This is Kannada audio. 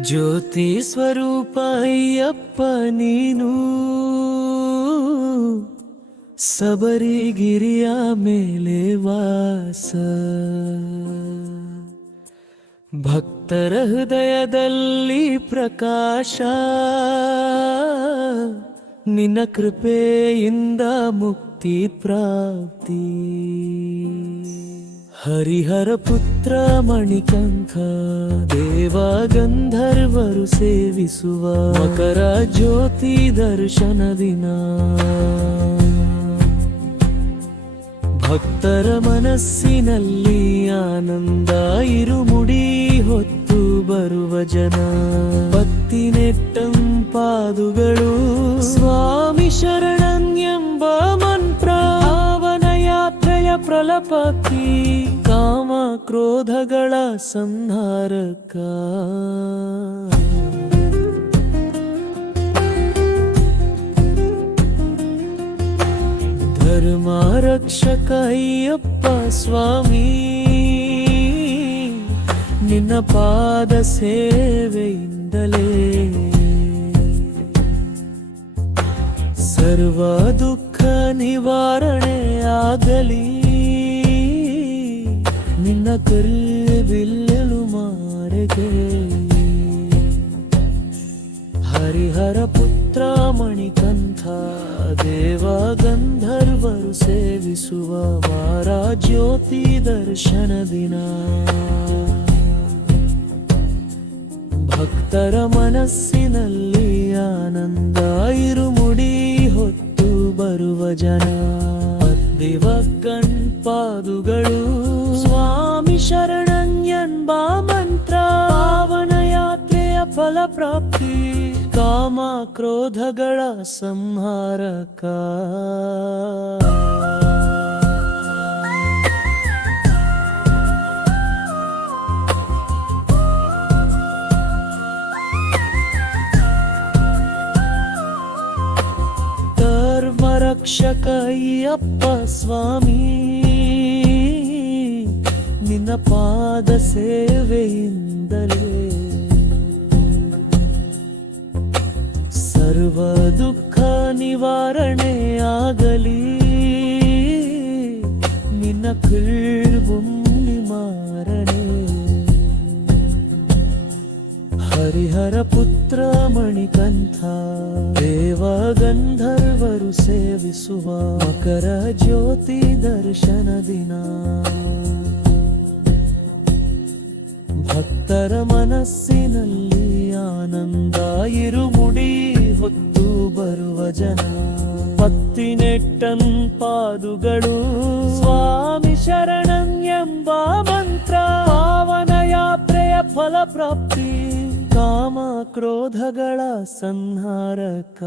ಜ್ಯೋತಿ ಸ್ವರೂಪ ಅಯ್ಯಪ್ಪ ನೀನು ಸಬರಿಗಿರಿಯ ಮೇಲೆ ವಾಸ. ಭಕ್ತರ ಹೃದಯದಲ್ಲಿ ಪ್ರಕಾಶ, ನಿನ್ನ ಕೃಪೆಯಿಂದ ಮುಕ್ತಿ ಪ್ರಾಪ್ತಿ. ಹರಿಹರ ಪುತ್ರ ಮಣಿಕಂಠ ದೇವ ಗಂಧರ್ವರು ಸೇವಿಸುವ ಮಕರ ಜ್ಯೋತಿ ದರ್ಶನ ದಿನ. ಭಕ್ತರ ಮನಸ್ಸಿನಲ್ಲಿ ಆನಂದ ಇರುಮುಡಿ ಹೊತ್ತು ಬರುವ ಜನ. ಭಕ್ತಿ ನೆಟ್ಟಂಪಾದುಗಳು ಸ್ವಾಮಿ ಶರಣೆಂಬ ಮಂತ್ರ. ಪಾವನ ಯಾತ್ರೆಯ ಪ್ರಲಪತಿ ಕಾಮ ಕ್ರೋಧಗಳ ಸಂಹಾರಕ. ಧರ್ಮ ರಕ್ಷಕ ಅಯ್ಯಪ್ಪ ಸ್ವಾಮಿ, ನಿನ್ನ ಪಾದ ಸೇವೆಯಿಂದಲೇ ಸರ್ವ ದುಃಖ ನಿವಾರಣೆ ಆಗಲಿ. ನಿನ್ನ ಕರಿಬಿಲ್ಲೆಲು ಮಾರೆಗೆ ಹರಿಹರ ಪುತ್ರ ಮಣಿಕಂಠ ದೇವ ಗಂಧರ್ವರು ಸೇವಿಸುವ ವಾರ ಜ್ಯೋತಿ ದರ್ಶನ ದಿನ. ಭಕ್ತರ ಮನಸ್ಸಿನಲ್ಲಿ ಆನಂದ ಇರುಮುಡಿ ಹೊತ್ತು ಬರುವ ಜನ. ದಿವ ಗಣ್ಪಾದುಗಳು ಸ್ವಾಮಿ ಶರಣೆಂಬ ಮಂತ್ರ. ಪಾವನ ಯಾತ್ರೆಯ ಫಲಪ್ರಾಪ್ತಿ ಕಾಮ ಕ್ರೋಧಗಳ ಸಂಹಾರಕ. ಧರ್ಮ ರಕ್ಷಕ ಅಯ್ಯಪ್ಪ ಸ್ವಾಮಿ, ನಿನ್ನ ಪಾದ ಸೇವೆಯಿಂದಲೇ ಸರ್ವ ದುಃಖ ನಿವಾರಣೆ ಆಗಲಿ. ನಿನ್ನ ಕೀಳ್ಬುಂಡಿ ಮಾರಣೆ. ಹರಿಹರ ಪುತ್ರ ಮಣಿಕಂಠ ದೇವ ಗಂಧರ್ವರು ಸೇವಿಸುವ ಮಕರ ಜ್ಯೋತಿ ದರ್ಶನ ದಿನ. ಭಕ್ತರ ಮನಸ್ಸಿನಲ್ಲಿ ಆನಂದ ಇರುಮುಡಿ ಹೊತ್ತು ಬರುವ ಜನ. ಭಕ್ತಿ ನೆಟ್ಟಂಪಾದುಗಳು ಸ್ವಾಮಿ ಶರಣೆಂಬ ಮಂತ್ರ. ಪಾವನ ಯಾತ್ರೆಯ ಫಲಪ್ರಾಪ್ತಿ ಕಾಮ ಕ್ರೋಧಗಳ ಸಂಹಾರಕ.